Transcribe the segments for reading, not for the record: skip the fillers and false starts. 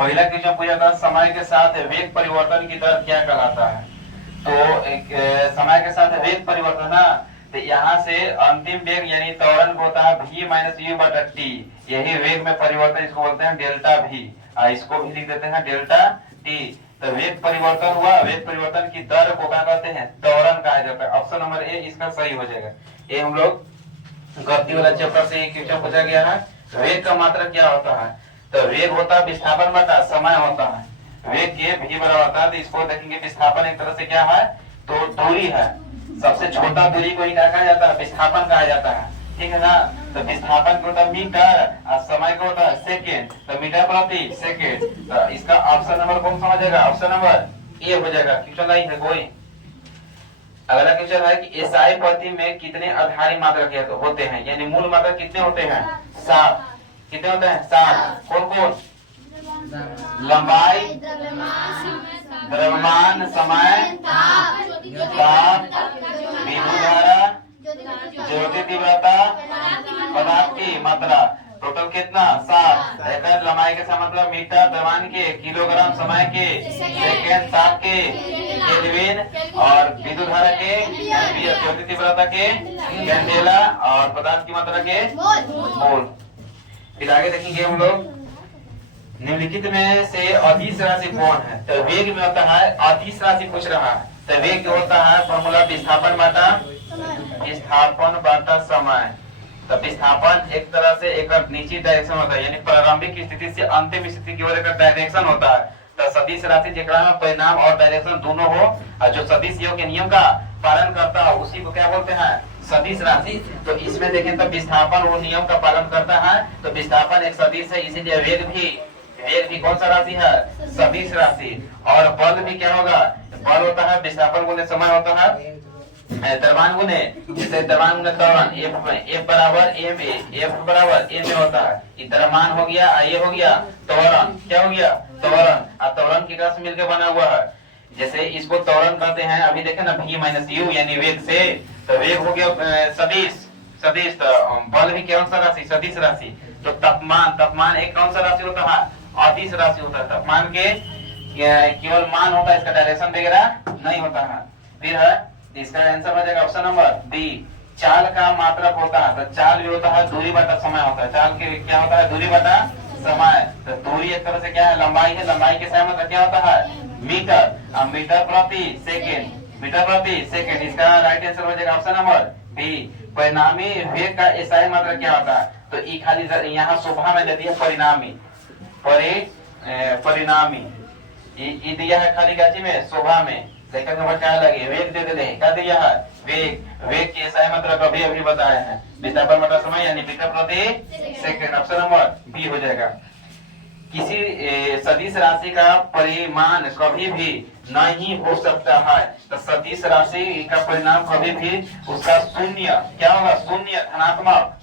पहला क्वेश्चन पूछा था समय के साथ वेग परिवर्तन की दर क्या कहलाता है। तो समय के साथ वेग परिवर्तन ना, तो यहाँ से अंतिम वेग यानी त्वरण होता है v माइनस यू बटा टी, यही वेग में परिवर्तन इसको बोलते हैं डेल्टा v। इसको भी लिख देते हैं डेल्टा टी। तो वेग परिवर्तन हुआ, वेग परिवर्तन की दर को क्या कहते हैं, त्वरण कहा जाता है। ऑप्शन नंबर ए इसका सही हो जाएगा। ये हम लोग गति वाला चैप्टर से क्वेश्चन पूछा गया है। वेग का मात्रा क्या होता है, तो वेग होता है विस्थापन बटा समय होता है। वेग के भी बराबर होता है, तो इसको देखेंगे विस्थापन एक तरह से क्या है, तो दूरी है। सबसे छोटा दूरी को ही क्या कहा जाता है, विस्थापन कहा जाता है, ठीक है ना। तो विस्थापन को होता है मीटर और समय को होता है सेकेंड, तो मीटर प्रति सेकेंड। तो इसका ऑप्शन नंबर कौन सा हो जाएगा, ऑप्शन नंबर ए हो जाएगा। क्वेश्चन लाइन है कोई। अगला क्वेश्चन है कि एसआई पद्धति में कितने आधारी मात्रक होते हैं, यानी मूल मात्रक कितने होते हैं, 7। कितने होते हैं, 7। कौन कौन, लंबाई, द्रव्यमान, समय, ताप, विद्युत धारा, ज्योति तीव्रता, पदार्थ की मात्रा। टोटल कितना, 7। लंबाई के साथ मतलब मीटर, द्रव्यमान के किलोग्राम, समय के सेकेंड, ताप के केल्विन, और विद्युत धारा के ज्योति तीव्रता के कैंडेला, और पदार्थ की मात्रा के मोल। फिर आगे देखेंगे हम लोग, निम्नलिखित में से अदिश राशि कौन है। तो वेग में होता है अदिश राशि पूछ रहा है। तो वेग होता है फॉर्मूला विस्थापन बटा समय। तो विस्थापन एक तरह से एक निश्चित डायरेक्शन होता है, यानी प्रारंभिक स्थिति से अंतिम स्थिति की ओर एक डायरेक्शन होता है। तो सदिश राशि जेकरा में परिणाम और डायरेक्शन दोनों हो, और जो सदिश योग के नियम का पालन करता है उसी को क्या बोलते हैं, सदिश राशि। तो इसमें देखें तो विस्थापन वो नियम का पालन करता है, तो विस्थापन एक सदिश है, इसीलिए वेग भी कौन सा राशि है, सदिश राशि। और बल भी क्या होगा, बल होता है विस्थापन गुने समय होता है द्रव्यमान गुने, जैसे द्रव्यमान गुने त्वरण, F बराबर ma होता है। द्रव्यमान हो गया, ये हो गया त्वरण, क्या हो गया, त्वरण। और त्वरण की से मिलकर बना हुआ है, जैसे इसको त्वरण कहते हैं। अभी देखे ना v माइनस यू यानी वेग से, तो वेग हो गया सदिश। तो बल भी कौन सा राशि, सदिश राशि। तो तापमान एक कौन सा राशि होता है, अदिश राशि होता है। तापमान के केवल मान होता है, इसका डायरेक्शन वगैरह नहीं होता है। फिर है इसका आंसर हो जाएगा ऑप्शन नंबर बी। चाल का मात्रक होता है, तो चाल भी होता है दूरी बटा समय होता है। चाल के क्या होता है, दूरी बटा समय। तो दूरी एक तरह से क्या है, लंबाई है। लंबाई के समय मतलब क्या होता है, मीटर। अब मीटर प्रति सेकेंड। इसका राइट आंसर हो जाएगा ऑप्शन नंबर बी। परिणामी वेग का एसआई मात्रक क्या होता है, तो ई खाली यहाँ शोभा में दे दिया परिणामी, परिणामी ई दिया है खाली गाची में, शोभा में। सेकंड नंबर क्या लगे, वेग दे दे, क्या दिया है, वेग के एसआई मात्रक अभी बताए हैं, विस्थापन बटा समय यानी मीटर प्रति सेकंड। ऑप्शन नंबर बी हो जाएगा। किसी सदिश राशि का परिमाण कभी भी नहीं हो सकता है, तो सदिश राशि का परिणाम कभी भी उसका शून्य क्या होगा, शून्य धनात्मक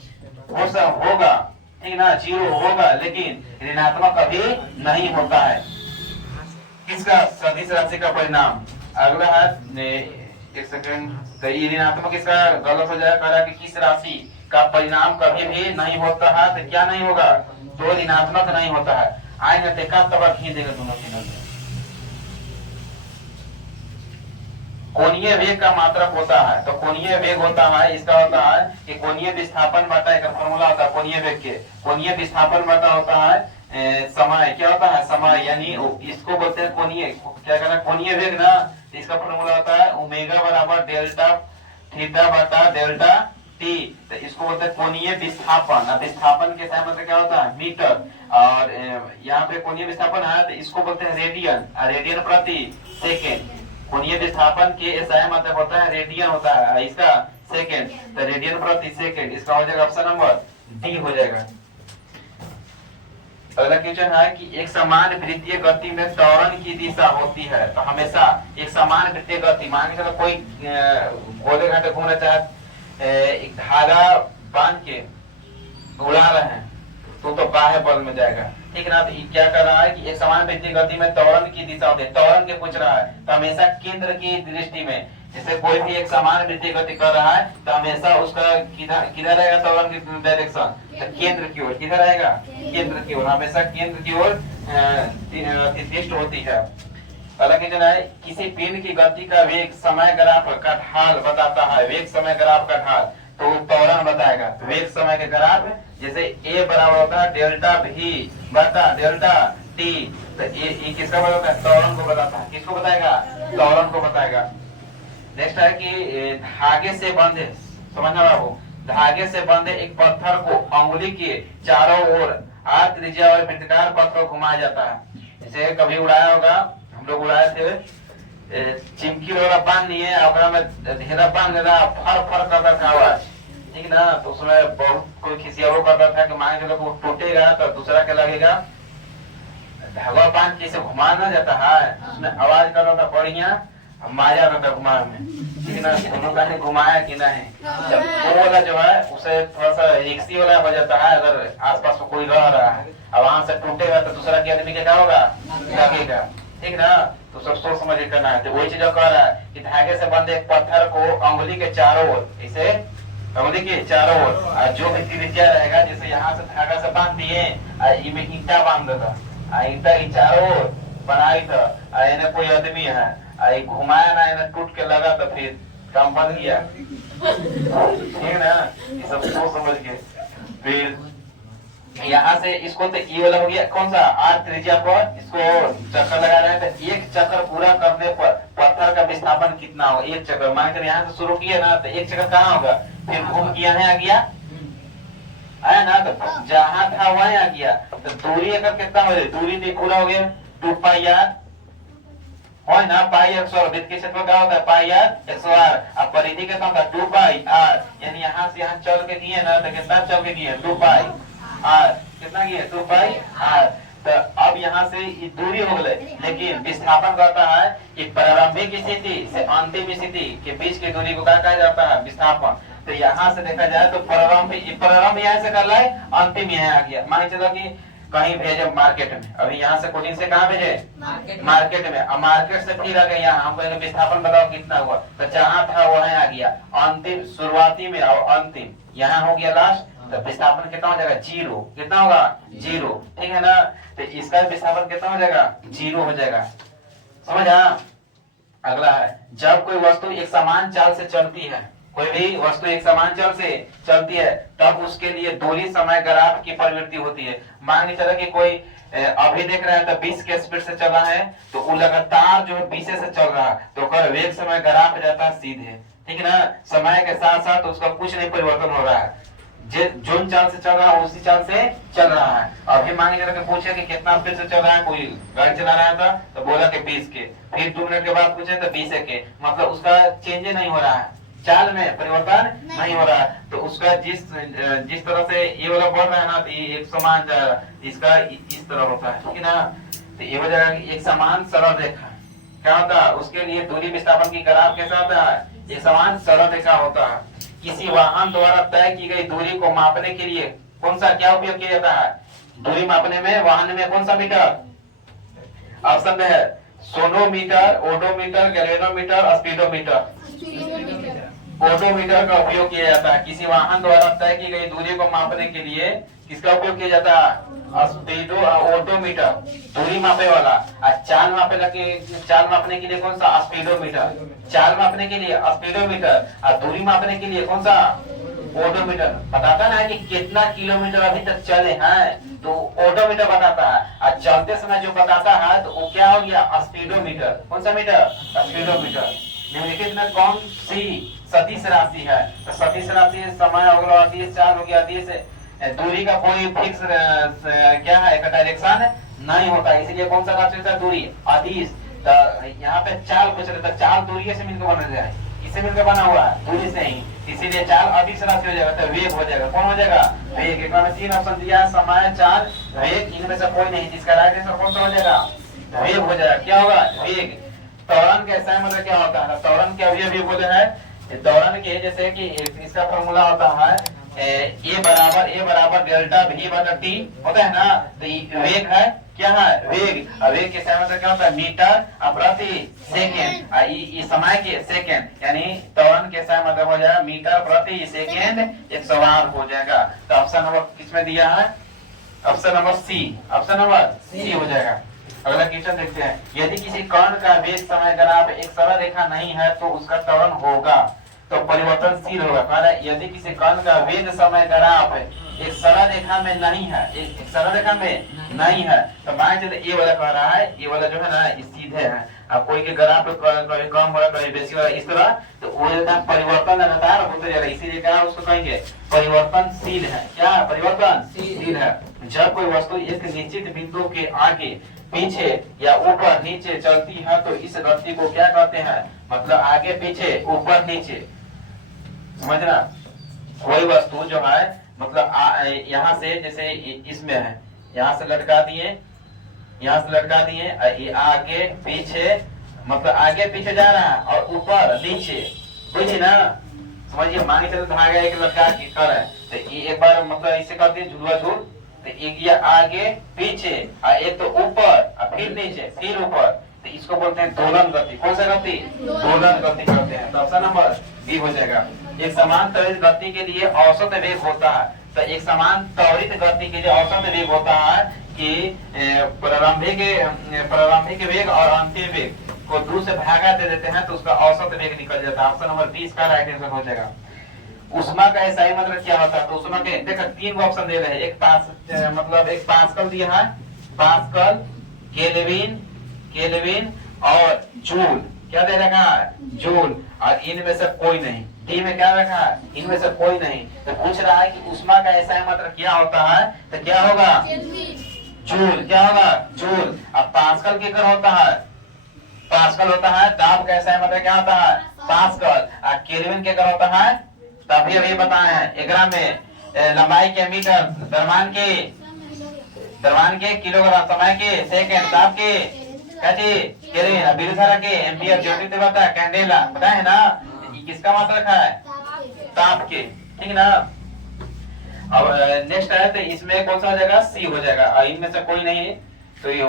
होगा, ठीक ना, 0 होगा, लेकिन ऋणात्मक कभी नहीं होता है। किसका, सदिश राशि का परिणाम। अगला है एक सेकंड, तो ये ऋणात्मक इसका गलत हो जाएगा, कह रहा है कि किस राशि का परिणाम कभी भी नहीं होता है, तो क्या नहीं होगा, तो ऋणात्मक नहीं होता है। आएंगे देखा तब खींच देगा दोनों तीनों। कोणीय वेग का मात्रक होता है, तो कोणीय वेग होता है, इसका होता है कि कोणीय विस्थापन बटा एक फॉर्मूला होता है कोणीय वेग के। कोणीय विस्थापन बटा होता है समय, क्या होता है, समय, यानी इसको बोलते हैं कोणीय, क्या कहना, कोणीय वेग ना। इसका फॉर्मूला होता है ओमेगा बराबर डेल्टा थीटा बटा डेल्टा टी। तो इसको बोलते हैं कोणीय विस्थापन। विस्थापन के साथ मतलब क्या होता है, मीटर। और यहाँ पे कोणीय विस्थापन है, तो इसको बोलते हैं रेडियन प्रति सेकेंड। कोणीय विस्थापन के एसआई मतलब होता है रेडियन होता है, इसका सेकेंड, तो रेडियन प्रति सेकेंड। इसका हो जाएगा ऑप्शन नंबर डी हो जाएगा। अगला क्वेश्चन है कि एक समान वृत्तीय गति में त्वरण की दिशा होती है, तो हमेशा एक समान वृत्तीय गति, मान के चलो कोई गोले घाटे घूमना चाहे, एक धागा बांध के उड़ा रहे हैं, तो बाह्य बल में जाएगा, ठीक ना। तो क्या कर रहा है कि एक समान वृत्तीय गति में त्वरण की दिशा होती है, त्वरण के पूछ रहा है, तो हमेशा केंद्र की दृष्टि में जैसे कोई भी एक समान वृत्तीय गति कर रहा है तो हमेशा उसका किधर रहेगा त्वरण की डायरेक्शन, तो केंद्र की ओर। किधर रहेगा? केंद्र की ओर, हमेशा केंद्र की ओर निर्दिष्ट होती है। हालांकि जो है किसी पिंड की गति का वेग समय ग्राफ का ढाल बताता है, वेग समय ग्राफ का ढाल, तो त्वरण बताएगा। वेग समय के ग्राफ जैसे ए बराबर होता है डेल्टा भी बटा डेल्टा टी, तो ये किसका बताता है? त्वरण को बताता है। किसको बताएगा? त्वरण को बताएगा। नेक्स्ट है कि धागे से बंधे, समझना बाबू, धागे से बंधे एक पत्थर को अंगुली के चारों ओर आर्क त्रिज्या और वृत्ताकार पथ को घुमाया जाता है। जैसे कभी उड़ाया होगा, हम लोग उड़ाए थे, चिमकी वाला बांध लिए में ढेरा बांध देना, फर फर करता था आवाज, ठीक ना। तो उसमें बहुत कोई खिसियाओ करता था कि मान के वो टूटेगा तो दूसरा क्या लगेगा, धागा बांध के इसे घुमाना जाता है, उसमें आवाज कर रहा था बढ़िया, माया रहता घुमाने में, ठीक ना। दोनों का घुमाया कि नहीं, जब वो वाला जो है उसे थोड़ा सा रिक्सी वाला हो जाता है, अगर आसपास में कोई रह रहा है अब वहां से टूटेगा तो दूसरा के आदमी क्या होगा, लगेगा, ठीक ना। तो सब सोच समझ के करना है। तो वही चीज कह रहा है कि धागे से बंधे एक पत्थर को अंगुली के चारों ओर, इसे अंगुली के चारों ओर जो भी त्रिज्या रहेगा, जैसे यहाँ से धागा से बांध दिए, ईटा बांध देता, ईटा की चारों ओर बनाई था, इन्हें कोई आदमी है घुमाया ना, इन्हें टूट के लगा तो फिर काम बन गया, ठीक ना। ये सब सोच समझ के फिर यहाँ से इसको तो ये वाला हो गया, कौन सा आर त्रिज्या पर इसको चक्कर लगा रहे हैं, तो एक चक्कर पूरा करने पर पत्थर का विस्थापन कितना होगा? एक चक्कर मानकर यहाँ से शुरू किया ना, तो एक चक्कर कहाँ होगा, फिर घूम के यहाँ आ गया, आया ना, तो जहाँ था वहीं आ गया, तो दूरी अगर कितना हो जाए, दूरी भी पूरा हो गया 2 पाई आर हो ना, पाई 100 वृत्त के क्षेत्र क्या होता है, पाई आर 100r, अब परिधि कितना होता है 2 पाई आर, यानी यहाँ से यहाँ चल के दिए ना, तो कितना चल के दिए 2 पाई आर, कितना किए 2 पाई आर। तो अब यहाँ से ये दूरी हो गई, लेकिन विस्थापन कहता है कि प्रारंभिक स्थिति से अंतिम स्थिति के बीच की दूरी को क्या कहा जाता है, विस्थापन। तो यहाँ से देखा जाए तो प्रारंभ यहाँ से कर रहा है, अंतिम यहाँ आ गया। मान चलो कि कहीं भेजे मार्केट में, अभी यहाँ से कोचिंग से कहाँ भेजे, मार्केट में, अब मार्केट से फिर आ गए यहाँ, हम कहेंगे विस्थापन बताओ कितना हुआ, तो जहाँ था वहीं आ गया, अंतिम शुरुआती में और अंतिम यहाँ हो गया लास्ट, तो विस्थापन कितना हो जाएगा 0, कितना होगा 0, ठीक है ना। तो इसका विस्थापन कितना हो जाएगा 0 हो जाएगा, समझा। अगला है, जब कोई वस्तु एक समान चाल से चलती है, कोई भी वस्तु एक समान चाल से चलती है, तब उसके लिए दूरी समय ग्राफ की प्रवृत्ति होती है। मान के चलो कि कोई अभी देख रहा है तो 20 के स्पीड से चला है, तो वो लगातार जो 20 से चल रहा है, तो वेग समय ग्राफ जाता है सीधे, ठीक है ना। समय के साथ साथ उसका कुछ नहीं परिवर्तन हो रहा है, जो चाल से चल रहा है उसी चाल से चल रहा है। अभी मान के चलो पूछे कि कितना स्पीड से चल रहा है, कोई गाड़ी चला रहा था तो बोला कि 20 के, फिर 2 मिनट के बाद पूछे तो 20 के, मतलब उसका चेंज नहीं हो रहा है, चाल में परिवर्तन नहीं हो रहा है। तो उसका जिस तरह से ये वाला बढ़ रहा है ना, तो ये एक समान जा रहा है, इसका इस तरह होता है, ठीक है ना। तो ये वजह एक समान सरल रेखा क्या होता है, उसके लिए दूरी विस्थापन की ग्राफ कैसा होता है, ये समान सरल रेखा होता है। किसी वाहन द्वारा तय की गई दूरी को मापने के लिए कौन सा क्या उपयोग किया जाता है, दूरी मापने में वाहन में कौन सा मीटर, ऑप्शन में है sonometer, odometer, galvanometer, speedometer. Odometer का उपयोग किया जाता है। किसी वाहन द्वारा तय की गई दूरी को मापने के लिए किसका उपयोग किया जाता है, ओडोमीटर, दूरी मापे वाला। चाल मापने के लिए कौन सा, स्पीडोमीटर, चाल मापने के लिए स्पीडोमीटर, और दूरी मापने के लिए कौन सा, ओडोमीटर। बताता ना कि कितना किलोमीटर अभी तक चले हैं, तो ओडोमीटर बताता है, और चलते समय जो बताता है तो वो क्या हो गया, स्पीडोमीटर। कौन सा मीटर, स्पीडोमीटर। निम्नलिखित में कौन सी सदिश राशि है, तो सदिश राशि समय हो गया, अदिश चाल हो गया, अदिश दूरी का कोई फिक्स क्या है, एक डायरेक्शन नहीं होता, इसीलिए कौन सा राशि होता है, दूरी, अदिश। तो यहाँ पे चाल पूछ रहे, तो चाल दूरी से मिलकर बना जाए, इससे मिलकर बना हुआ है दूरी से ही, इसीलिए चाल अदिश राशि हो जाएगा, तो वेग हो जाएगा। कौन हो जाएगा, वेग। एक में 3 ऑप्शन दिया है, समय, चाल, वेग, इनमें से कोई नहीं, जिसका राइट आंसर कौन सा हो जाएगा, वेग हो जाएगा। क्या होगा, वेग। त्वरण कैसा है, मतलब क्या होता है, त्वरण के अभी बोले हैं, त्वरण के जैसे कि इसका फॉर्मूला होता है ए बराबर डेल्टा भी बटा टी होता है ना, तो वेग है, क्या है वेग। वेग के समय मतलब क्या होता है मीटर प्रति सेकेंड। इस समय के सेकेंड यानी त्वरण के समय मतलब हो जाएगा मीटर प्रति सेकेंड 108 हो जाएगा। तो ऑप्शन नंबर किसमें दिया है, option number C, option number C हो जाएगा। अगला क्वेश्चन देखते हैं, यदि किसी कण का वेग समय ग्राफ एक सरल रेखा नहीं है तो उसका त्वरण होगा, तो परिवर्तनशील होगा। कह रहा है यदि किसी कण का वेग समय ग्राफ एक सरल रेखा में नहीं है, एक सरल रेखा में नहीं है, तो मान चलिए ये वाला कह रहा है, ये वाला जो है ना ये सीधे है, अब कोई के ग्राफ कभी कम हो रहा कभी बेसी हो रहा इस तरह, तो वो परिवर्तन लगातार होते जा रहा है, इसीलिए क्या उसको कहेंगे परिवर्तनशील है। क्या परिवर्तनशील है। जब कोई वस्तु एक निश्चित बिंदु के आगे पीछे या ऊपर नीचे चलती है तो इस गति को क्या कहते हैं, मतलब आगे पीछे ऊपर नीचे, समझना। कोई वस्तु जो है मतलब यहाँ से जैसे इसमें है, यहाँ से लटका दिए, यहाँ से लटका दिए, ये आगे पीछे मतलब आगे पीछे जा रहा है और ऊपर नीचे, बुझे ना, समझिए। मान के धागा एक लटका के कर है, तो ये एक बार मतलब इसे कर दिए झुलवा झूल, तो एक ये आगे पीछे एक तो ऊपर फिर नीचे फिर ऊपर, तो इसको बोलते हैं दोलन गति। कौन सा गति, दोलन गति करते हैं। तो ऑप्शन नंबर बी हो जाएगा। एक समान त्वरित गति के लिए औसत वेग होता है, तो एक समान त्वरित गति के लिए औसत वेग होता है कि प्रारंभिक वेग और अंतिम वेग को 2 से भागा दे देते हैं तो उसका औसत वेग निकल जाता है। ऑप्शन नंबर 20 का राइट आंसर हो जाएगा। उष्मा का ऐसा मतलब क्या होता है, तो उष्मा के देखो 3 ऑप्शन दे रहे हैं, एक मतलब एक पास्कल दिया है, पास्कल, केल्विन और जूल। क्या दे रखा है, जूल, और इनमें से कोई नहीं। डी में क्या रखा है, इनमें से कोई नहीं। तो पूछ रहा है कि उष्मा का ऐसा मतलब क्या होता है, तो क्या होगा जूल, क्या होगा जूल। अब पास्कल के कर होता है, पास्कल होता है दाब का ऐसा मतलब क्या होता है पास्कल, और केल्विन के कर होता है तभी अभी बताए हैं एकरा में लंबाई के मीटर, द्रव्यमान के किलोग्राम, समय के सेकंड, ताप के केल्विन, विद्युत के एम्पियर, ज्योति तीव्रता कैंडेला, पता है ना किसका मात्रा रखा है, ताप के, ठीक ना। अब नेक्स्ट है तो इसमें कौन सा हो जाएगा, सी हो जाएगा, इनमें से कोई नहीं है तो ये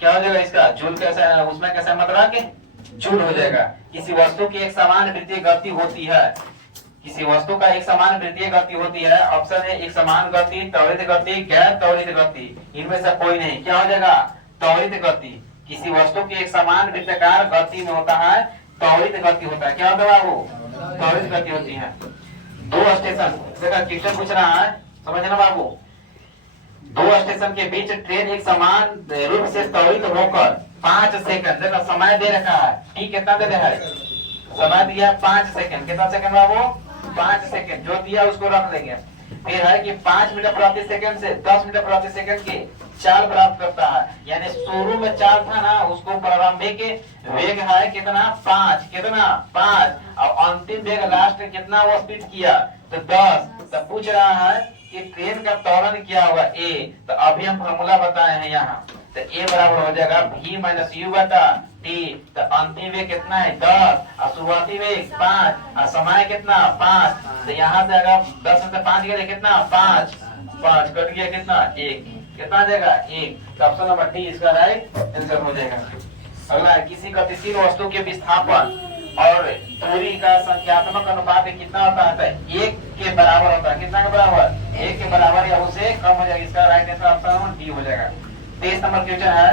क्या हो जाएगा इसका जूल कैसा, उसमें कैसा मात्रा के जूल हो जाएगा। किसी वस्तु की एक समान वृत्तीय गति होती है, किसी वस्तु का एक समान वृत्तीय गति होती है। ऑप्शन है एक समान गति, त्वरित गति, गैर त्वरित गति, इनमें से कोई नहीं। क्या हो जाएगा त्वरित गति। किसी वस्तु की एक समान वृत्ताकार गति में होता है त्वरित गति होता है। क्या होता है बाबू, त्वरित गति होती है। 2 स्टेशन देखा क्वेश्चन पूछ रहा है, समझना बाबू। 2 स्टेशन के बीच ट्रेन एक समान रूप से त्वरित होकर 5 सेकंड, देखो समय दे रखा है, टी कितना दे रहा है, समय दिया 5 सेकंड, कितना सेकंड बाबू 5 सेकंड, जो दिया उसको रख लेंगे। फिर है कि 5 मीटर प्रति सेकंड से 10 मीटर प्रति सेकंड की चाल प्राप्त करता है। यानी शुरू में चाल था ना, उसको प्रारंभिक वेग है कितना 5, कितना 5, और अंतिम वेग लास्ट कितना वो स्पीड किया तो 10। तो पूछ रहा है कि ट्रेन का त्वरण क्या होगा, ए। तो अभी हम फॉर्मूला बताए हैं यहाँ, तो ए बराबर हो जाएगा v माइनस यू बटा टी। तो अंतिम वेग कितना है 10 और शुरुआती वेग 5 और समय कितना 5। तो यहाँ से अगर 10 से 5 गए कितना 5 कट गया कितना 1, कितना आ जाएगा 1। तो ऑप्शन नंबर डी इसका राइट आंसर हो जाएगा। अगला है किसी गतिशील वस्तु के विस्थापन और दूरी का संख्यात्मक अनुपात कितना होता है, 1 के बराबर होता है। कितना के बराबर 1 के बराबर या उससे कम हो जाएगा। इसका right answer option number D हो जाएगा। 23 नंबर क्वेश्चन है,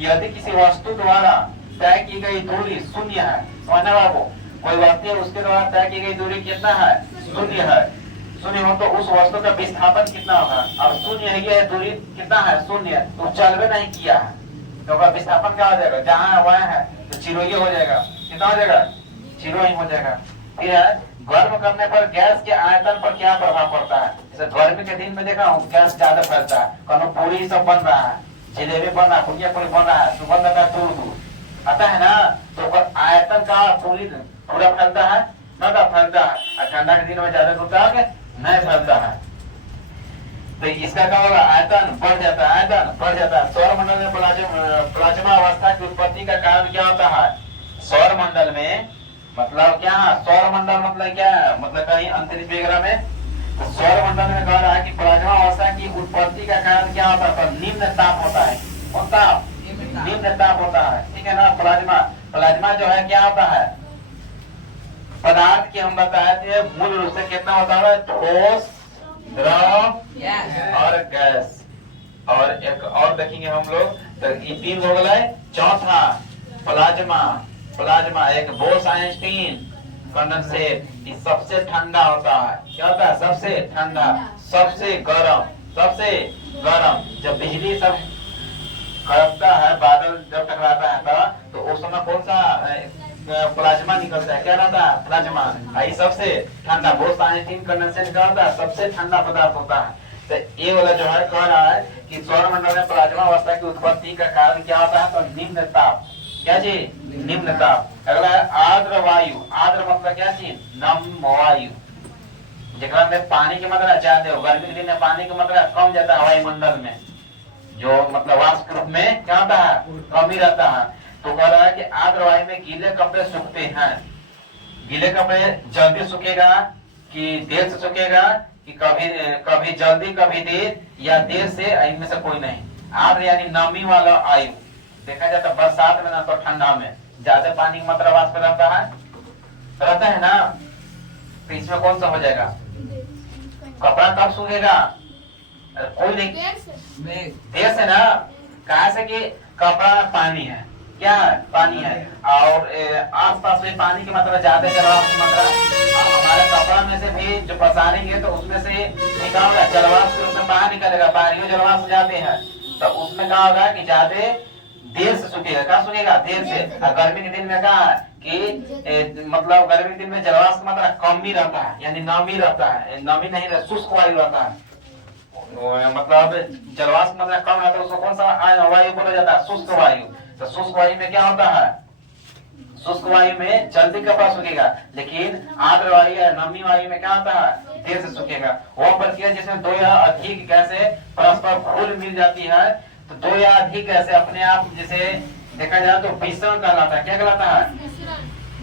यदि किसी वस्तु द्वारा तय की गई दूरी 0 है, समझना बाबू, कोई वस्तु है उसके द्वारा तय की गई दूरी कितना है 0 है, 0 हो तो उस वस्तु का विस्थापन कितना होगा। अब 0 है ये दूरी कितना है 0, तो चलवे नहीं किया है तो विस्थापन क्या हो जाएगा, जहाँ वहाँ है तो 0 ही हो जाएगा। कितना हो जाएगा 0 ही हो जाएगा। फिर है गर्म करने पर गैस के आयतन पर क्या प्रभाव पड़ता है। जैसे गर्मी के दिन में देखा हूँ गैस ज्यादा फैलता है, कौन पूरी सब बन रहा है, जलेबी बन रहा है, पुड़िया पूरी बन रहा है, सुगंध का दूर दूर आता है ना, तो आयतन का पूरा फैलता है ना, फैलता है। और ठंडा के दिन में ज्यादा होता है नहीं फैलता है। तो इसका क्या होगा, आयतन बढ़ जाता है, आयतन बढ़ जाता है। सौर मंडल में प्लाज्मा अवस्था की उत्पत्ति का कारण क्या होता है। सौर मंडल में मतलब क्या, सौर मंडल मतलब क्या, मतलब कहीं अंतरिक्ष वगैरह में तो सौरमंडल में कह रहा है कि प्लाज्मा अवस्था की उत्पत्ति का कारण क्या होता है? तो निम्न ताप होता है। कौन ताप? निम्न ताप होता है, ठीक है ना। प्लाज्मा प्लाज्मा जो है क्या होता है? पदार्थ की हम बताए थे मूल रूप से कितना होता है? ठोस, द्रव और गैस। और एक और देखेंगे हम लोग, तो ये 3 हो गए। चौथा प्लाज्मा। प्लाज्मा एक बोस-आइंस्टीन कंडेंसेट, ये सबसे ठंडा होता है। क्या होता है? सबसे ठंडा, सबसे गर्म, सबसे गर्म। जब बिजली सब कड़कता है, बादल जब टकराता है तो उस समय कौन सा प्लाज्मा निकलता है? क्या रहता है? प्लाज्मा। ये सबसे ठंडा, बोस-आइंस्टीन कंडेंसेट क्या होता है? सबसे ठंडा पदार्थ होता है। तो ये वाला जो है कह रहा है कि सौरमंडल में प्लाज्मा अवस्था की उत्पत्ति का कारण क्या होता है? तो निम्न ताप। क्या चीज? निम्न ताप। अगला है आर्द्र वायु। आर्द्र मतलब क्या चीज? नम वायु, जेकरा में पानी की मात्रा ज्यादा हो। गर्मी के दिन में पानी की मात्रा कम जाता है वायुमंडल में, जो मतलब वाष्प के रूप में क्या होता है? कमी रहता है। तो कह रहा है कि आर्द्र वायु में गीले कपड़े सूखते हैं। गीले कपड़े जल्दी सूखेगा कि देर से सूखेगा? कि कभी जल्दी कभी देर, या देर से, इनमें से कोई नहीं। आर्द्र यानी नमी वाला आयु। देखा जाता है बरसात में ना तो ठंडा में ज्यादा पानी की मात्रा वाष्प रहता है ना, तो इसमें कौन सा हो जाएगा? कपड़ा कब सूखेगा? कोई नहीं, देर से ना। कहा से कि कपड़ा में पानी है, क्या है? पानी है। और आसपास में पानी की मात्रा ज्यादा, जलवाष्प की मात्रा। हमारे कपड़ा में से भी जो पसारेंगे तो उसमें से निकालेगा जलवाष्प के रूप में बाहर निकलेगा। बाहरी जलवाष्प जाते हैं तो उसमें क्या होगा कि ज्यादा देर से सूखेगा। क्या सूखेगा? देर से। गर्मी के दिन में क्या है कि मतलब गर्मी के दिन में जलवाष्प की मात्रा कम ही रहता है, यानी नमी रहता है। नमी नहीं रहता, शुष्क वायु रहता है। मतलब जलवाष्प की मात्रा कम रहता है, उसको कौन सा वायु बोला जाता है? शुष्क वायु। तो शुष्क वायु में क्या होता है? शुष्क वायु में जल्दी कपड़ा सूखेगा, लेकिन आर्द्र वायु या नमी वायु में क्या होता है? देर से सूखेगा। वह प्रक्रिया जिसमें 2 या अधिक गैसें परस्पर घुल मिल जाती है। तो 2 या अधिक गैसें अपने आप, जैसे देखा जाए तो मिश्रण कहलाता है। क्या कहलाता है?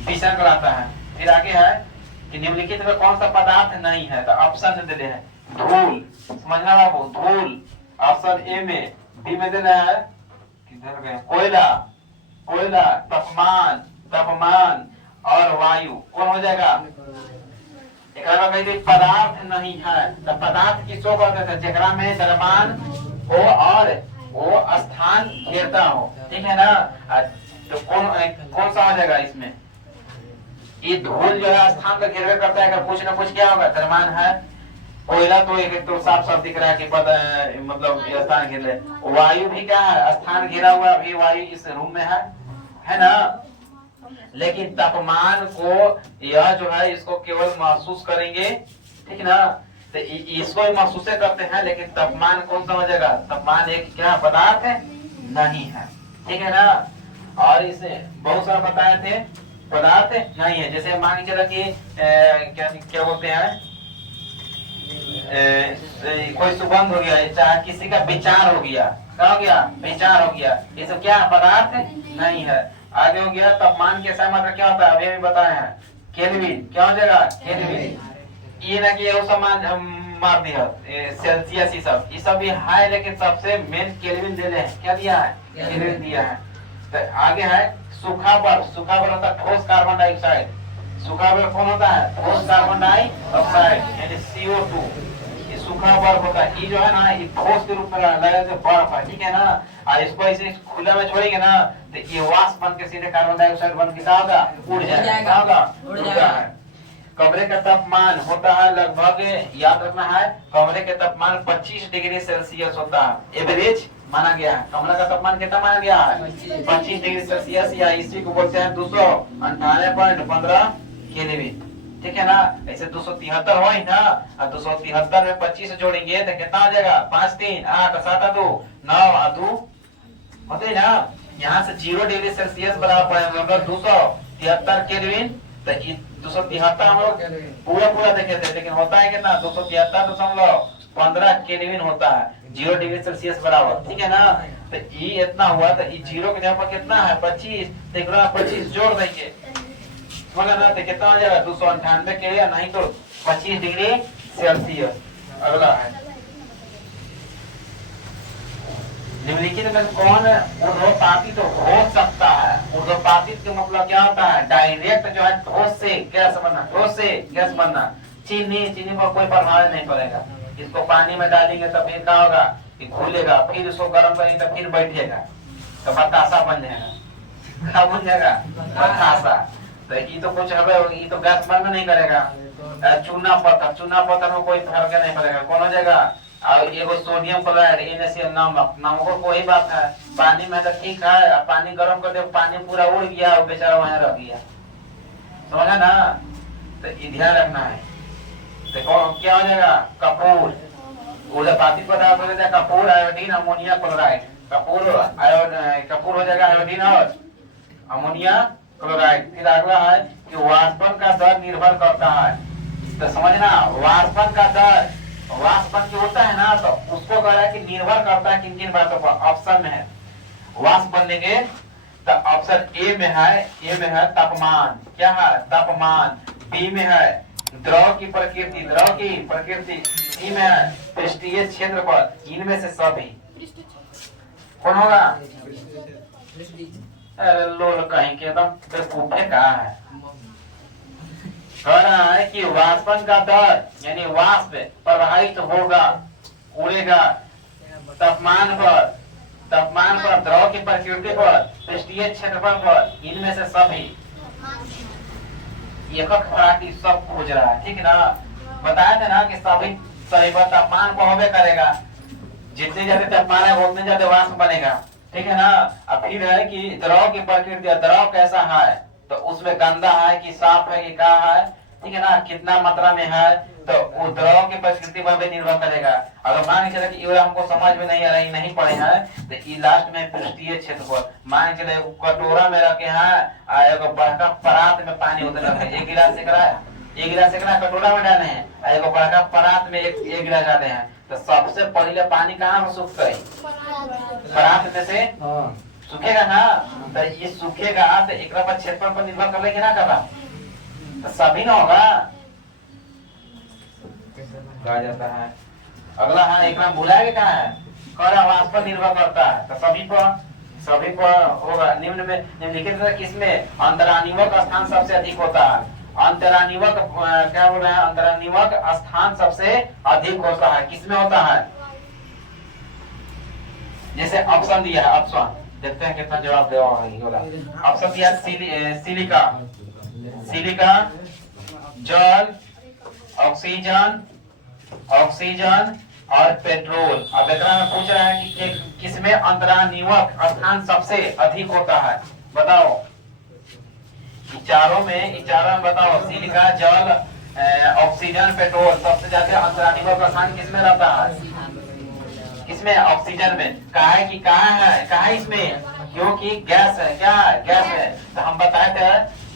मिश्रण कहलाता है। फिर आगे है कि निम्नलिखित में कौन सा पदार्थ नहीं है? तो ऑप्शन दे हैं धूल, समझना बाबू, धूल ऑप्शन ए में। बी में देना है किधर गए? कोयला, कोयला, तापमान, तापमान और वायु। कौन हो जाएगा? एक पदार्थ नहीं है तो पदार्थ किसको कहते थे? जेकरा में द्रव्यमान हो और वो स्थान घेरता हो, ठीक है ना। तो कौन सा हो जाएगा इसमें? ये धूल जो है स्थान का घेरवे करता है। अगर कुछ ना कुछ क्या होगा? द्रव्यमान है। कोयला तो एक तो साफ साफ दिख रहा है कि मतलब स्थान घेर रहे। वायु भी क्या है? स्थान घेरा हुआ। अभी वायु इस रूम में है ना। लेकिन तापमान को यह जो है इसको केवल महसूस करेंगे, ठीक ना। तो इसको महसूस करते हैं, लेकिन तापमान कौन सा हो जाएगा? तापमान एक क्या पदार्थ है? नहीं है, ठीक है ना। और इसे बहुत सारा बताए थे पदार्थ नहीं है। जैसे मान के चलो कि क्या बोलते हैं, कोई सुगंध हो गया, चाहे किसी का विचार हो गया। क्या हो गया? विचार हो गया। ये सब क्या पदार्थ नहीं है। आगे हो गया तापमान के सही मात्रा क्या होता है? अभी बताए हैं केल्विन। क्या हो जाएगा? केल्विन। ये ना कि समान मार दिया सेल्सियस, ये सब भी है, लेकिन सबसे मेन केल्विन दे रहे हैं। क्या दिया है? केल्विन दिया है। तो आगे है सूखा बर्फ। सूखा बर्फ होता है ठोस कार्बन डाइऑक्साइड। सूखा बर्फ कौन होता है? ठोस कार्बन डाइऑक्साइड यानी CO2। ये सूखा बर्फ होता है। ये जो है ना, ये ठोस के रूप में लगा जो बर्फ है, ठीक है ना। और इसको ऐसे खुला में छोड़ेंगे ना तो ये वाष्प बन के सीधे कार्बन डाइऑक्साइड बन के क्या होगा? उड़ जाएगा। उड़ जाएगा। कमरे का तापमान होता है लगभग, याद रखना है, कमरे के तापमान 25 डिग्री सेल्सियस होता है। एवरेज माना गया है। कमरा का तापमान कितना माना गया है? 25 डिग्री सेल्सियस, या इसी को बोलते हैं 298.15 केल्विन, ठीक है ना। ऐसे 273 हो ना, और 273 में 25 जोड़ेंगे तो कितना हो जाएगा? 5 3 8 7 2 9 2 होते ना। यहाँ से 0 डिग्री सेल्सियस बराबर पड़ेगा 273 केल्विन। तो 273 हम लोग पूरा देखे थे, लेकिन होता है कितना? 273.15 केल्विन होता है। 0 डिग्री सेल्सियस बराबर, ठीक है ना। तो ये इतना हुआ, तो ये 0 के जगह पर कितना है? 25। तो 25 जोड़ देंगे, समझ ना। तो कितना हो जाएगा? 298 के, नहीं तो 25 डिग्री सेल्सियस। अगला है निम्नलिखित में कौन ऊर्ध्वपातित हो सकता है? ऊर्ध्वपातित के मतलब क्या होता है? डायरेक्ट जो है ठोस से गैस बनना, ठोस से गैस बनना। चीनी पर कोई प्रभाव नहीं पड़ेगा। इसको पानी में डालेंगे तो फिर क्या होगा कि घुलेगा, फिर उसको गर्म करेंगे तो फिर बैठेगा तो बतासा बन जाएगा। क्या बन जाएगा? बतासा। तो ये तो कुछ है, ये तो गैस बंद नहीं करेगा। चूना पत्थर में कोई फर्क नहीं पड़ेगा, कौन हो जाएगा? और ये सोडियम क्लोराइड NaCl नमक कोई बात है, पानी में तो ठीक है, पानी गर्म कर दे पानी पूरा उड़ गया, वो बेचारा वहां रह गया, समझा ना? तो ये ध्यान रखना है। देखो क्या हो जाएगा? कपूर, ऊर्ध्वपातित पदार्थ हो जाएगा Kapoor, iodine, ammonia chloride. Kapoor हो जाएगा आयोडीन और अमोनिया क्लोराइड। फिर अगला है कि वाष्पन का दर निर्भर करता है। तो समझना, वाष्पन का दर, वाष्पन जो होता है ना, तो उसको कह रहा है कि निर्भर करता है किन किन बातों पर। ऑप्शन में है वाष्प बनने के, तो ऑप्शन ए में है तापमान, क्या है? तापमान। बी में है द्रव की प्रकृति, सी में है पृष्ठीय क्षेत्रफल। इनमें से सभी कौन होगा? अरे लोल कहीं के एकदम बेवकूफे कहा है। कह रहा है कि वाष्पन का दर यानी वाष्प प्रवाहित होगा, उड़ेगा तापमान पर, द्रव की प्रकृति पर, पृष्ठीय क्षेत्रफल पर, इनमें से सभी। एकक फराटी सब खोज रहा है, ठीक है ना? बताया था ना कि सभी तापमान पर होबे करेगा, जितने ज्यादा तापमान है उतने ज्यादा वाष्प बनेगा, ठीक है ना? अब फिर है कि द्रव की प्रकृति, द्रव कैसा है, तो उसमें गंदा है कि साफ है कि क्या है, ठीक है ना? कितना मात्रा में है, तो वो द्रव की प्रकृति पर भी निर्भर करेगा। अगर मान के चले कि ये हमको समझ में नहीं आ रही, नहीं पढ़े हैं, तो ये लास्ट में पृष्ठीय क्षेत्रफल। मान के चले कटोरा में रखे हैं, एगो बड़का परात में पानी उतर रखे, एक गिलास एकरा कटोरा में डाले हैं, एगो बड़का परात में एक गिलास डाले हैं, तो सबसे पहले पानी कहाँ में सूखता है? परात में से सूखेगा ना। तो ये सूखेगा तो एक पर क्षेत्रफल पर निर्भर कर लेगा ना, करा तो सभी ना होगा, कहा जाता है। अगला है एक बुलाएगा कहा है? कड़ा वाष्प पर निर्भर करता है, तो सभी पर होगा। निम्न में निम्नलिखित किसमें अंतरानिवक स्थान सबसे अधिक होता है? अंतरानिवक क्या बोल रहे हैं? अंतरानिवक स्थान सबसे अधिक होता है, किसमें होता है? जैसे ऑप्शन दिया है, ऑप्शन देखते हैं कितना जवाब देगा। ऑप्शन दिया सिलिका, जल, ऑक्सीजन और पेट्रोल। अब एकरा में पूछ रहा है कि किसमें अंतरानिवक स्थान सबसे अधिक होता है? बताओ चारों में बताओ। सिलिका, जल, ऑक्सीजन, पेट्रोल, सबसे ज्यादा अंतरानिवक स्थान किसमें रहता है? किसमें? ऑक्सीजन में। कहा है इसमें? क्योंकि गैस है, क्या है? गैस है। तो हम बताए थे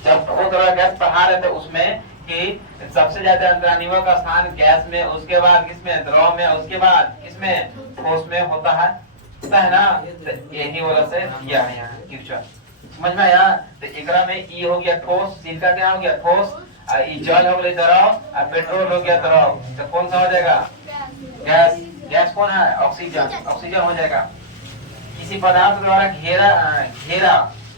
जब बहुत बड़ा गैस पढ़ा रहे थे उसमें कि सबसे ज्यादा अंतरानिवक का स्थान गैस में, उसके बाद किसमें? द्रव में, उसके बाद किसमें? ठोस में होता है ना? तो यही वजह से दिया है यहाँ क्वेश्चन, समझ में आया? तो एकरा में ई हो गया ठोस, सिलिका क्या हो गया? ठोस, जल हो गया द्रव, और पेट्रोल हो गया द्रव। तो कौन सा हो जाएगा? गैस कौन है? ऑक्सीजन हो जाएगा। किसी पदार्थ द्वारा घेरा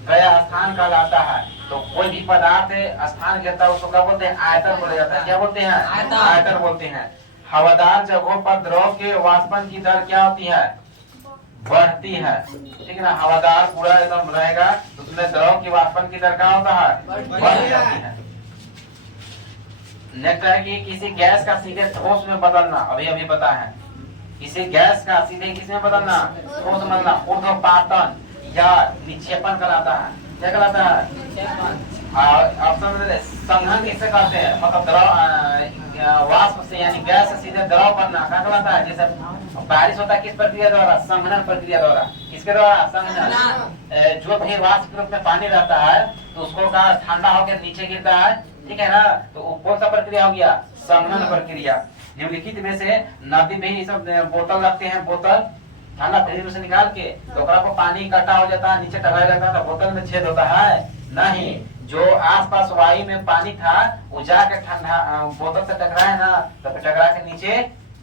गया स्थान कहलाता है। तो कोई भी पदार्थ स्थान घेरता है उसको क्या बोलते हैं? आयतन बोला जाता है। क्या बोलते हैं? आयतन बोलते हैं। हवादार जगहों पर द्रव के वाष्पन की दर क्या होती है? बढ़ती है, ठीक है ना? हवादार पूरा एकदम रहेगा तो उसमें द्रव की वाष्पन की दर क्या होता है? बढ़ जाती है। नेक्स्ट है कि किसी गैस का सीधे ठोस में बदलना, अभी पता है। किसी गैस का सीधे किसमें बदलना? ठोस में बदलना ऊर्ध्वपातन या निक्षेपण कहलाता है। क्या कहलाता है? ऑप्शन में संघनन किससे कहते हैं? मतलब द्रव वाष्प से यानी गैस से सीधे द्रव बनना क्या कहलाता है? जैसे बारिश होता है किस प्रक्रिया द्वारा? संघनन प्रक्रिया द्वारा। किसके द्वारा? संघनन। जो भी वाष्प रूप में पानी रहता है तो उसको कहा ठंडा होकर नीचे गिरता है, ठीक है ना? तो कौन सा प्रक्रिया हो गया? संघनन प्रक्रिया। निम्नलिखित में से नदी में ही सब बोतल रखते हैं, बोतल ठंडा फ्रिज में से निकाल के तो पर पानी इकट्ठा हो जाता है, नीचे टकरा जाता है तो बोतल में छेद होता है नहीं। जो आसपास वायु में पानी था वो जाके ठंडा बोतल से टकराया ना, तो टकरा के नीचे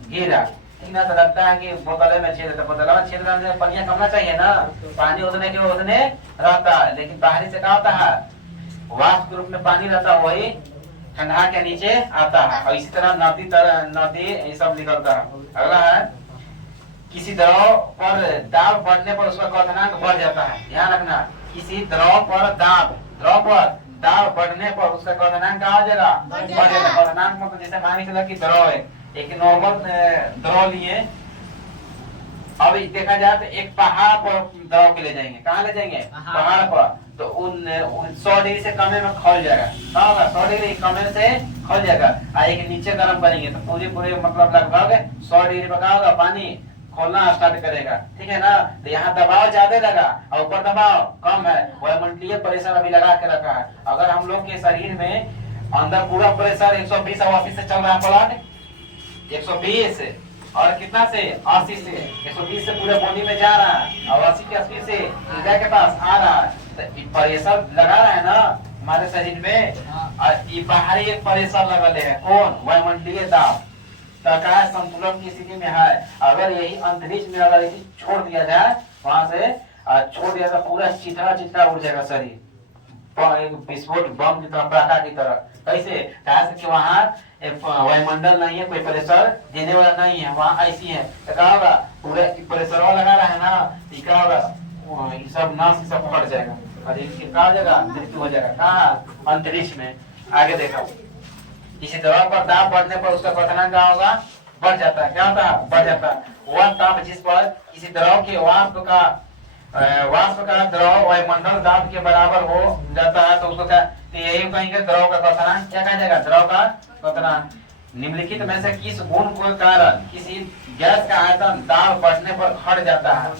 गिरा। ठीक ना, तो लगता है कि बोतल में छेद, तो बोतल में छेद करने से पानी कमना चाहिए ना, पानी उतने के उतने रहता है। लेकिन बाहरी से क्या होता है, वाष्प के रूप में पानी रहता है, वही ठंडा के नीचे आता है। और इसी तरह नदी ये सब निकलता है। अगला है, किसी द्रव पर दाब बढ़ने पर उसका क्वथनांक बढ़ जाता है। ध्यान रखना, किसी द्रव पर दाब बढ़ने पर उसका क्वथनांक क्या हो जाएगा, बढ़ जाएगा। क्वथनांक मतलब जैसे मान के चला कि द्रव है, एक नॉर्मल द्रव लिए, अब देखा जाए तो एक पहाड़ पर द्रव के ले जाएंगे, कहाँ ले जाएंगे, पहाड़ पर, तो उन 100 डिग्री से कम में खोल जाएगा। क्या होगा, 100 डिग्री कम से खोल जाएगा। एक नीचे गर्म करेंगे तो पूरे मतलब लगभग 100 डिग्री पर क्या होगा, पानी खोलना स्टार्ट करेगा। ठीक है ना, तो यहाँ दबाव ज्यादा लगा और ऊपर दबाव कम है, वायुमंडलीय प्रेशर अभी लगा के रखा है। अगर हम लोग के शरीर में अंदर पूरा प्रेशर 120 80 से चल रहा है, ब्लड 120 और कितना से 80 से, 120 से पूरे बॉडी में जा रहा है और 80 के स्पीड से हृदय के पास आ रहा है, तो प्रेशर लगा रहा है ना हमारे शरीर में। और ये बाहरी एक प्रेशर लगा है, कौन, वायुमंडलीय दाब, प्रकाश संतुलन की स्थिति में है। अगर यही अंतरिक्ष में अगर इसे छोड़ दिया जाए, वहां से छोड़ दिया तो पूरा चित्रा उड़ जाएगा शरीर, एक विस्फोट बम की तरह, पटाखा की तरह। कैसे, कि वहाँ वायुमंडल नहीं है, कोई प्रेशर देने वाला नहीं है, वहाँ ऐसी है, तो क्या होगा, पूरे प्रेशर लगा रहा है ना, क्या होगा, ये सब नस सब फट जाएगा और क्या हो जाएगा, मृत्यु हो जाएगा। कहाँ, अंतरिक्ष में। आगे देखो, किसी द्रव पर दाब बढ़ने पर उसका क्वथनांक क्या होगा, बढ़ जाता है। क्या होता है, बढ़ जाता है। वह ताप जिस पर किसी द्रव के वाष्प का द्रव वायुमंडल दाब के बराबर हो जाता है, तो उसको क्या, तो यही कहेंगे द्रव का क्वथनांक क्या कहा जाएगा, द्रव का क्वथनांक। निम्नलिखित में से किस गुण के कारण किसी गैस का आयतन दाब बढ़ने पर घट जाता है,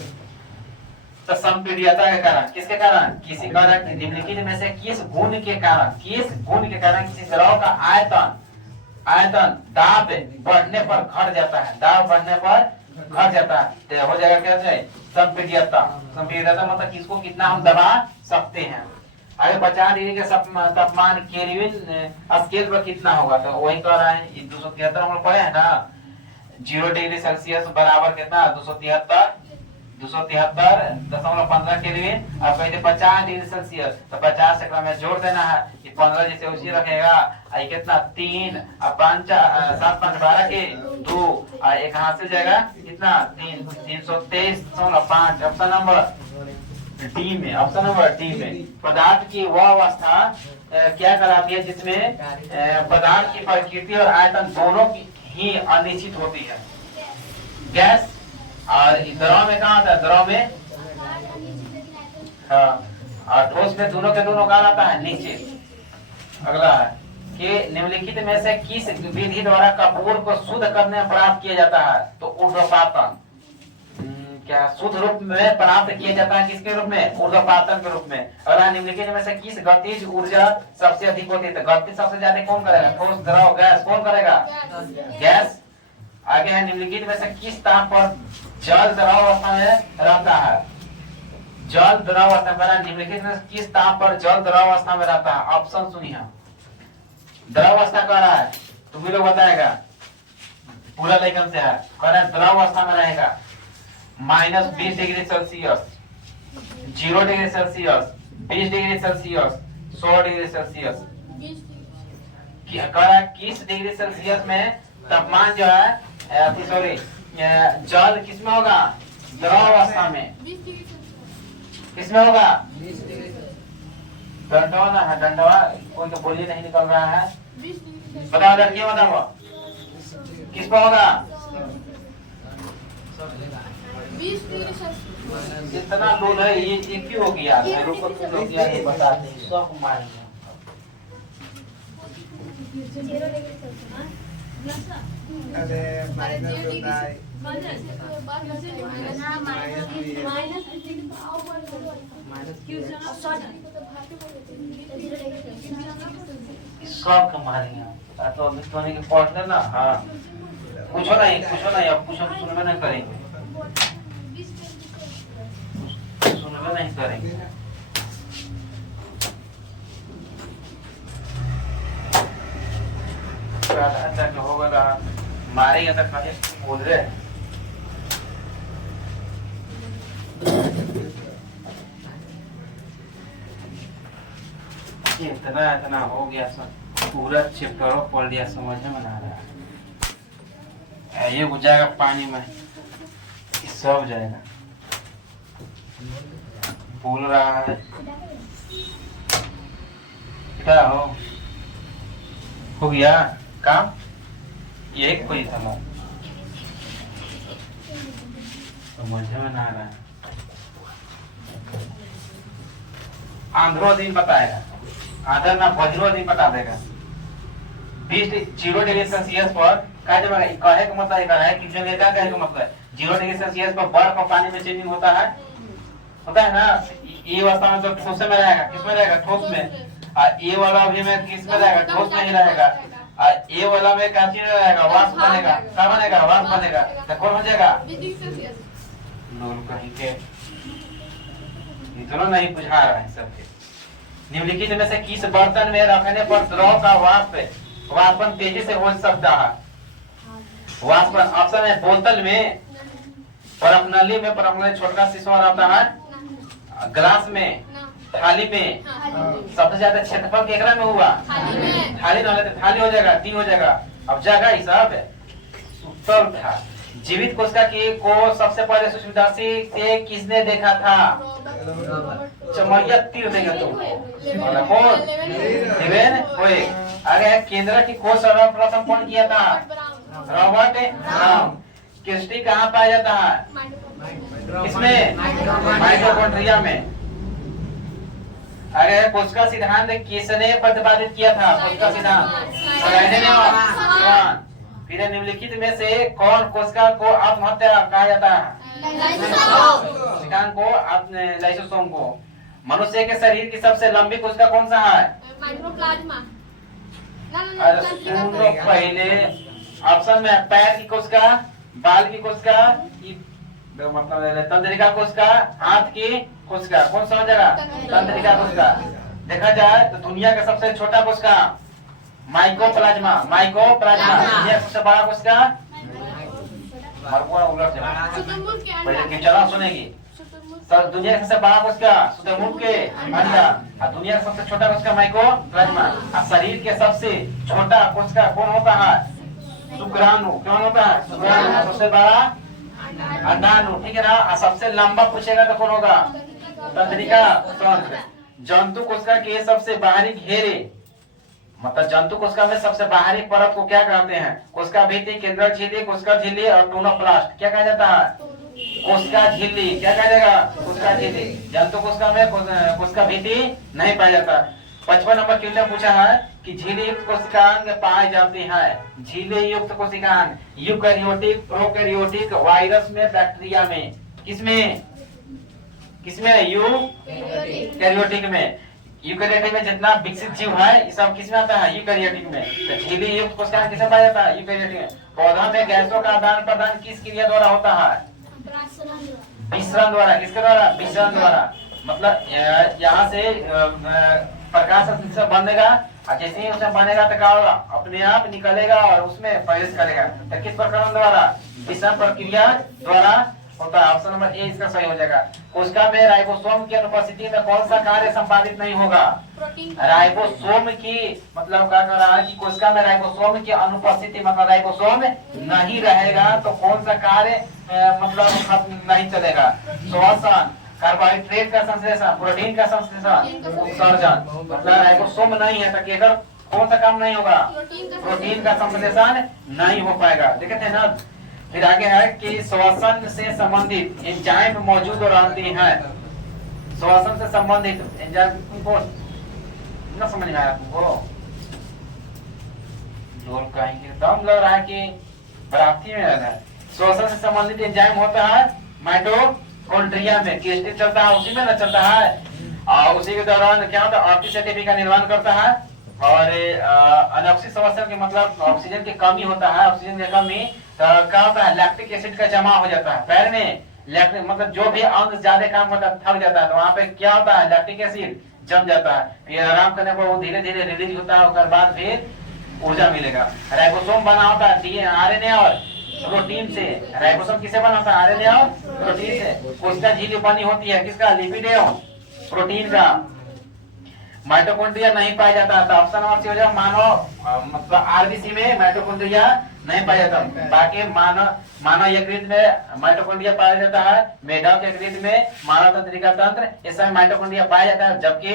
तो संपीड्यता के कारण, किसके कारण, किसी कारण, निम्नलिखित में से किस गुण के कारण किसी द्रव का आयतन दाब बढ़ने पर घट जाता है, दाब बढ़ने पर घट जाता है, तो हो जाएगा क्या जाए, संपीड्यता। संपीड्यता मतलब किसको कितना हम दबा सकते हैं। अगर 50 डिग्री के तापमान केल्विन स्केल पर कितना होगा, तो वही कह रहा है 273 हम लोग पढ़े हैं ना, 0 डिग्री सेल्सियस बराबर कितना, 273.15 केल्विन। अब कहते 50 डिग्री सेल्सियस, तो 50 से में जोड़ देना है, कि 15 जैसे उसी रखेगा, कितना 3 और 5 7 5 12 के 2 और एक हाथ से जाएगा कितना 3, 323.5। ऑप्शन नंबर डी में, ऑप्शन नंबर डी में पदार्थ की वह अवस्था क्या कहलाती है जिसमें पदार्थ की प्रकृति और आयतन दोनों की ही अनिश्चित होती है। गैस और द्रव में कहा होता है, द्रव में हाँ, और ठोस में दोनों के दोनों कहा आता है निश्चित। अगला है कि निम्नलिखित में से किस विधि द्वारा कपूर को शुद्ध करने में प्राप्त किया जाता है, तो ऊर्ध्वपातन। क्या शुद्ध रूप में प्राप्त किया जाता है, किसके रूप में, ऊर्ध्वपातन के रूप में। अगला, निम्नलिखित में से किस गतिज ऊर्जा सबसे अधिक होती है, तो गति सबसे ज्यादा कौन करेगा, ठोस द्रव गैस, कौन करेगा, गैस। आगे है, निम्नलिखित में से किस ताप पर जल द्रव अवस्था में रहता है, जल द्रव अवस्था में, निम्नलिखित में किस ताप पर जल द्रव अवस्था में रहता है। ऑप्शन सुनिए, द्रव अवस्था कह रहा है, तुम भी लोग बताएगा, पूरा लेखन से है, कह रहा है द्रव अवस्था में रहेगा -20 degree Celsius, 0 degree Celsius, 20 degree Celsius, 100 degree Celsius. कह रहा है किस डिग्री सेल्सियस में तापमान जो है, सॉरी, जल किसमें होगा, द्रव अवस्था में, किसमें होगा, डंडवा ना है, डंडवा कोई तो बोली नहीं निकल रहा है, बताओ लड़कियां बताओ किस पर होगा, जितना लोग है ये क्यों हो गया, लोग को तुम लोग ये बताते हैं, सब मारेंगे। अरे माइनस होता है, सब कमाएंगे, तो अभी तो नहीं पढ़ लेना। हाँ, पूछो नहीं, अब पूछो, सुनवे नहीं करेंगे, सुनवे नहीं करेंगे। आधा तक हो गया मारे यहाँ तक खाली बोल रहे इतना इतना हो गया सब पूरा चैप्टर पढ़ लिया समझ में आ रहा है ये हो जाएगा पानी में सब जाएगा बोल रहा है क्या हो गया काम यही कोई था समझ में ना आ रहा है आंध्रो दिन बताएगा आधा ना वज्रो दिन बता देगा 0 डिग्री सेल्सियस पर कहे का मतलब है कि जो लेगा कहे का मतलब 0 डिग्री सेल्सियस पर बर्फ और पानी में चेंजिंग होता है ना ये अवस्था में तो ठोस में रहेगा किसमें रहेगा ठोस में और ये वाला अभी में किस में रहेगा ठोस में ही रहेगा और ये वाला में क्या चीज रहेगा वाष्प बनेगा क्या बनेगा वाष्प बनेगा तो कौन हो जाएगा नूर कहीं के इतना नहीं बुझा रहा है सबके निम्नलिखित में से किस बर्तन में रखने पर द्रव का वाष्पन तेजी से हो सकता है वाष्पन ऑप्शन है बोतल में बर्फ नली में छोटा शीशा रहता है ग्लास में थाली में सबसे ज्यादा क्षेत्रफल केकरा में हुआ थाली ना तो थाली हो जाएगा टी हो जाएगा अब जगह हिसाब है उत्तर था जीवित कोशिका को सबसे पहले सूक्ष्मदर्शी से किसने देखा था चमैया तीर देगा तुमको कौन देवेन होए आगे केंद्र की खोज सर्वप्रथम कौन किया था रॉबर्ट ब्राउन क्रिस्टी कहाँ पाया जाता है इसमें माइटोकॉन्ड्रिया में अरे कोशिका सिद्धांत किसने प्रतिपादित किया था कोशिका सिद्धांत फिर निम्नलिखित में से कौन कोशिका को आत्महत्या कहा जाता है कोशिकाओं को लाइसोसोम को मनुष्य के शरीर की सबसे लंबी कोशिका कौन सा है पहले ऑप्शन में पैर की कोशिका बाल की कोशिका मतलब तंत्रिका कोशिका हाथ की कोशिका कौन सा हो जाएगा तंत्रिका कोशिका देखा जाए तो दुनिया का सबसे छोटा कोशिका माइकोप्लाज्मा दुनिया का सबसे बड़ा कोशिका पहले चला सुनेगी सर दुनिया का सबसे बड़ा कोशिका शुतुरमुर्ग के अंडा और दुनिया का सबसे छोटा कोशिका माइकोप्लाज्मा और शरीर के सबसे छोटा कोशिका कौन होता है शुक्राणु कौन होता है शुक्राणु सबसे बड़ा अंडाणु ठीक है ना सबसे लंबा पूछेगा तो कौन होगा तंत्रिका तंत्र जंतु कोशिका के सबसे बाहरी घेरे मतलब जंतु कोशिका में सबसे बाहरी परत को क्या कहते हैं कोशिका भित्ति केंद्रक झिल्ली कोशिका झिल्ली और टोनोप्लास्ट क्या कहा जाता है कोशिका झिल्ली क्या कहा जाएगा कोशिका झिल्ली जंतु कोशिका में कोशिका भित्ति नहीं पाया जाता 55 नंबर क्वेश्चन पूछा है कि झिल्ली युक्त कोशिकांग पाए जाते हैं झिल्ली युक्त कोशिकांग यूकैरियोटिक प्रोकैरियोटिक वायरस में बैक्टीरिया में किसमें यूकैरियोटिक में यूकैरियोटिक में जितना विकसित जीव है ये सब किसमें आता है यूकैरियोटिक में तो झिल्ली युक्त कोशिकांग किसमें पाया जाता है यूकैरियोटिक में पौधा में गैसों का आदान प्रदान किस क्रिया द्वारा होता है विसरण द्वारा किसके द्वारा विसरण द्वारा मतलब यहाँ से प्रकाश से बनेगा और जैसे ही उसमें बनेगा तो क्या होगा अपने आप निकलेगा और उसमें प्रवेश करेगा तो किस प्रकार द्वारा विषम प्रक्रिया द्वारा होता है ऑप्शन नंबर ए इसका सही हो जाएगा कोशिका में राइबोसोम की अनुपस्थिति में कौन सा कार्य संपादित नहीं होगा राइबोसोम की मतलब क्या कर रहा है कि कोशिका में राइबोसोम की अनुपस्थिति मतलब राइबोसोम नहीं रहेगा तो कौन सा कार्य मतलब नहीं चलेगा श्वसन कार्बोहाइड्रेट का संश्लेषण प्रोटीन का संश्लेषण उत्सर्जन मतलब राइबोसोम नहीं है तो अगर कौन सा काम नहीं होगा प्रोटीन का संश्लेषण नहीं हो पाएगा देखते हैं ना फिर आगे है कि श्वसन से संबंधित एंजाइम मौजूद रहती हैं श्वसन से संबंधित एंजाइम को न समझ में आया तुमको जोर कहेंगे दम लग रहा है कि बराबरी में रहना है श्वसन से संबंधित एंजाइम होता है माइटोकॉन्ड्रिया में केस्टिक चलता है उसी में न चलता है और उसी के दौरान क्या होता है ऑक्सीजन एटीपी का निर्माण करता है और अनऑक्सी श्वसन के मतलब ऑक्सीजन की कमी होता है ऑक्सीजन की कमी क्या होता है लैक्टिक एसिड का जमा हो जाता है पैर में लैक्टिक मतलब जो भी अंग ज्यादा काम होता है थक जाता है तो वहाँ पे क्या होता है लैक्टिक एसिड जम जाता है फिर आराम करने पर वो धीरे धीरे रिलीज होता है उसके बाद फिर ऊर्जा मिलेगा। राइबोसोम बना होता है डी आरएनए और प्रोटीन से। राइबोसोम किसे बना होता है? आरएनए और प्रोटीन से। कोशिका झिल्ली बनी होती है किसका? लिपिड एवं प्रोटीन का। माइटोकॉन्ड्रिया नहीं पाया जाता। तो ऑप्शन नंबर सी हो जाएगा मानव मतलब आरबीसी में माइटोकॉन्ड्रिया नहीं पाया जाता। बाकी मानव यकृत में माइटोकॉन्ड्रिया पाया जाता है, मेढक यकृत में, मानव तंत्रिका तंत्र इस समय माइटोकॉन्ड्रिया पाया जाता है, जबकि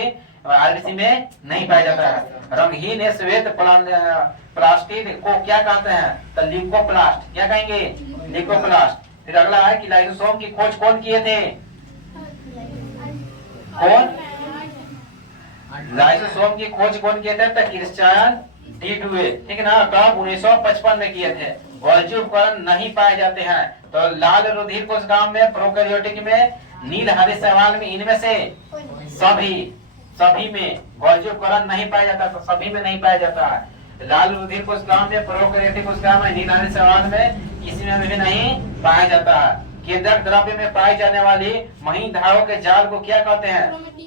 आरबीसी में नहीं पाया जाता है। रंगहीन श्वेत प्लास्टिड को क्या कहते हैं? तो ल्यूकोप्लास्ट। क्या कहेंगे? ल्यूकोप्लास्ट। फिर अगला है कि लाइसोसोम की खोज कौन किए थे? कौन? लाइसोसोम की खोज कौन किए थे? तो क्रिश्चियन डी डुवे। ठीक है ना? कब? 1955 में किए थे। गोल्जी उपकरण नहीं पाए जाते हैं। तो लाल रुधिर कोशिकाओं में, प्रोकैरियोटिक में, नील हरे शैवाल में, इनमें से सभी में गोल्जी उपकरण नहीं पाया जाता। तो सभी में नहीं पाया जाता है। लाल रुधिर कोशिकाओं में, प्रोकैरियोटिक कोशिकाओं में, नील हरे शैवाल में, किसी में भी नहीं पाया जाता है। केंद्रक द्रव्य में पाई जाने वाली महीन धारों के जाल को क्या कहते हैं?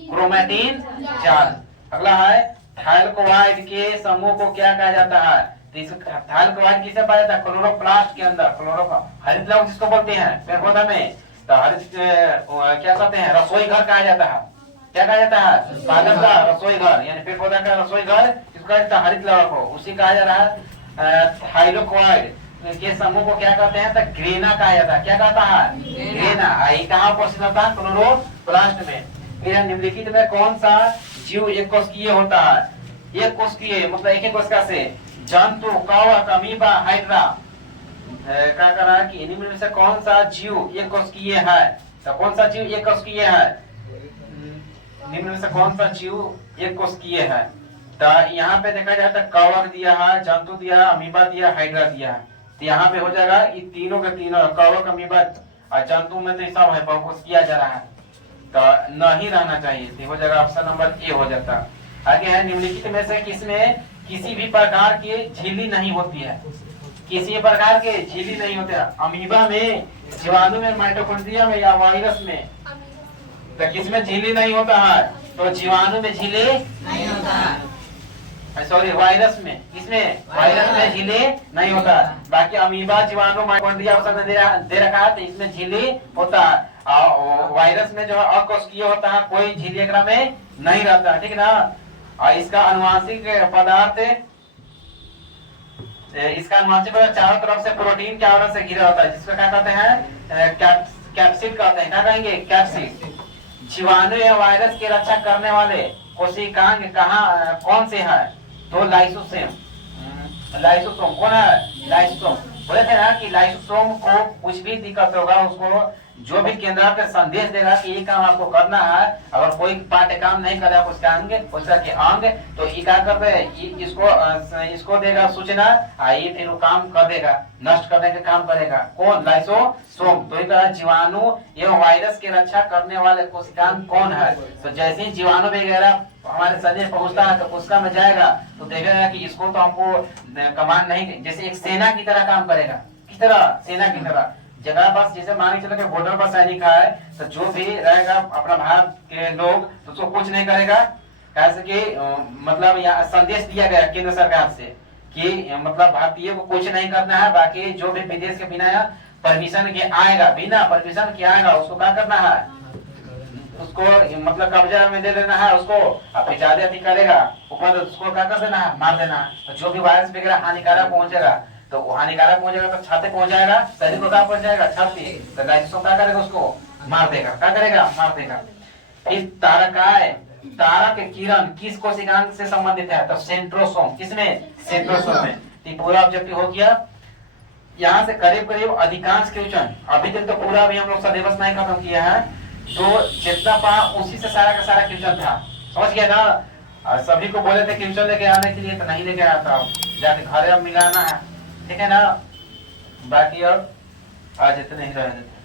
क्रोमैटिन जाल। अगला है थाइलकोइड के समूह को क्या कहा जाता है? थाइलकोइड किसे पाया जाता है? क्लोरोप्लास्ट के अंदर। हरित लवण जिसको बोलते हैं पेड़ पौधा में। तो हरित क्या कहते हैं? रसोई घर कहा जाता है। क्या कहा जाता है? पादप का रसोई घर, यानी पेड़ पौधा का रसोई घर किसको कहा जाता है? हरित लवण को। उसी कहा जा रहा है। थाइलकोइड के समूह को क्या कहते हैं? तो ग्रेना कहा जाता है। क्या कहता है? ग्रेना। कहाँ उपस्थित होता है? क्लोरोप्लास्ट में। फिर निम्नलिखित में कौन सा जीव एक कोशिकीय होता है? एक कोशिकीय मतलब एक ही कोशिका से। जंतु, कवक, अमीबा, हाइड्रा। क्या कर रहा है कि इन्हीं में से कौन सा जीव एक कोशिकीय है? तो कौन सा जीव एक कोशिकीय है? निम्न में से कौन सा जीव एक कोशिकीय है? तो यहाँ पे देखा जाए तो कवक दिया है, जंतु दिया है, अमीबा दिया, हाइड्रा दिया है। तो यहाँ पे हो जाएगा ये तीनों के तीनों, कवक, अमीबा और जंतु में तो सब है, बहुत किया जा रहा है, तो नहीं रहना चाहिए। तो हो जाएगा ऑप्शन नंबर ए हो जाता। आगे है निम्नलिखित में से किसमें किसी भी प्रकार की झिल्ली नहीं होती है? किसी प्रकार के झिल्ली नहीं होते हैं। अमीबा में, जीवाणु में, माइटोकॉन्ड्रिया में या वायरस में। तो किसमें झिल्ली नहीं होता है? तो जीवाणु में झिल्ली नहीं होता है। सॉरी, वायरस में। किसमें? वायरस में झिल्ली नहीं होता। बाकी अमीबा, जीवाणु, माइटोकॉन्ड्रिया ऑप्शन दे रखा है, तो इसमें झिल्ली होता है। वायरस में जो है अकोशिकीय होता है, कोई झिल्ली एकरा में नहीं रहता है। ठीक है ना? और इसका अनुवांशिक पदार्थ, इसका अनुवांशिक पदार्थ चारों तरफ से प्रोटीन के आवरण से घिरा होता है, जिसको क्या कहते हैं? कैप्सिड कहते हैं। क्या कहेंगे? कैप्सिड। जीवाणु या वायरस की रक्षा करने वाले कोशिकांग कहाँ कौन से है? तो लाइसोसोम। लाइसोसोम कौन है? लाइसोसोम। बोले थे ना कि लाइसोसोम को कुछ भी दिक्कत होगा, उसको जो भी केंद्र पे संदेश देगा कि ये काम आपको करना है, अगर कोई पार्ट काम नहीं कर रहा है उसका अंग, के अंग, तो ये क्या कर रहे हैं? इसको देगा सूचना, ये फिर वो काम कर देगा, नष्ट करने का काम करेगा। कौन? लाइसोसोम। तो इस तरह जीवाणु एवं वायरस की रक्षा करने वाले कोशिकांग कौन है? तो जैसे ही जीवाणु वगैरह हमारे संदेश पहुंचता है तो कोशिका में जाएगा, तो देखेगा कि इसको तो हमको कमांड नहीं, जैसे एक सेना की तरह काम करेगा। किस तरह? सेना की तरह। जगह बस जैसे मान के चलो कि बॉर्डर पर सैनिक है, तो जो भी रहेगा अपना भारत के लोग तो उसको कुछ नहीं करेगा। कैसे कि मतलब यहाँ संदेश दिया गया केंद्र सरकार से कि मतलब भारतीय को कुछ नहीं करना है, बाकी जो भी विदेश के बिना परमिशन के आएगा, बिना परमिशन के आएगा, उसको क्या करना है? उसको मतलब कब्जा में दे लेना है, उसको ज्यादा अति करेगा ऊपर उसको क्या कर देना है? मार देना है। तो जो भी वायरस वगैरह हानिकारक पहुंचेगा, तो हानिकारक पहुंचेगा तो छाते पहुंच जाएगा, शरीर को क्या पहुंच जाएगा? छाती। तो लाइसोसोम क्या करेगा? उसको मार देगा। क्या करेगा? मार देगा। फिर तारकाय, तारा के किरण किस कोशिकांग से संबंधित है? तो सेंट्रोसोम। किसमें? सेंट्रोसोम में। तो पूरा ऑब्जेक्टिव हो गया। यहाँ से करीब करीब अधिकांश क्वेश्चन अभी तक तो पूरा भी हम लोग सिलेबस नहीं खत्म किया है, तो जितना पढ़ा उसी से सारा का सारा क्वेश्चन था। समझ गया ना? सभी को बोले थे क्वेश्चन लेके आने के लिए, तो नहीं लेके आया था, जाके घरे अब मिलाना है। ठीक है ना? बाकी अब आज इतने ही रह जाते।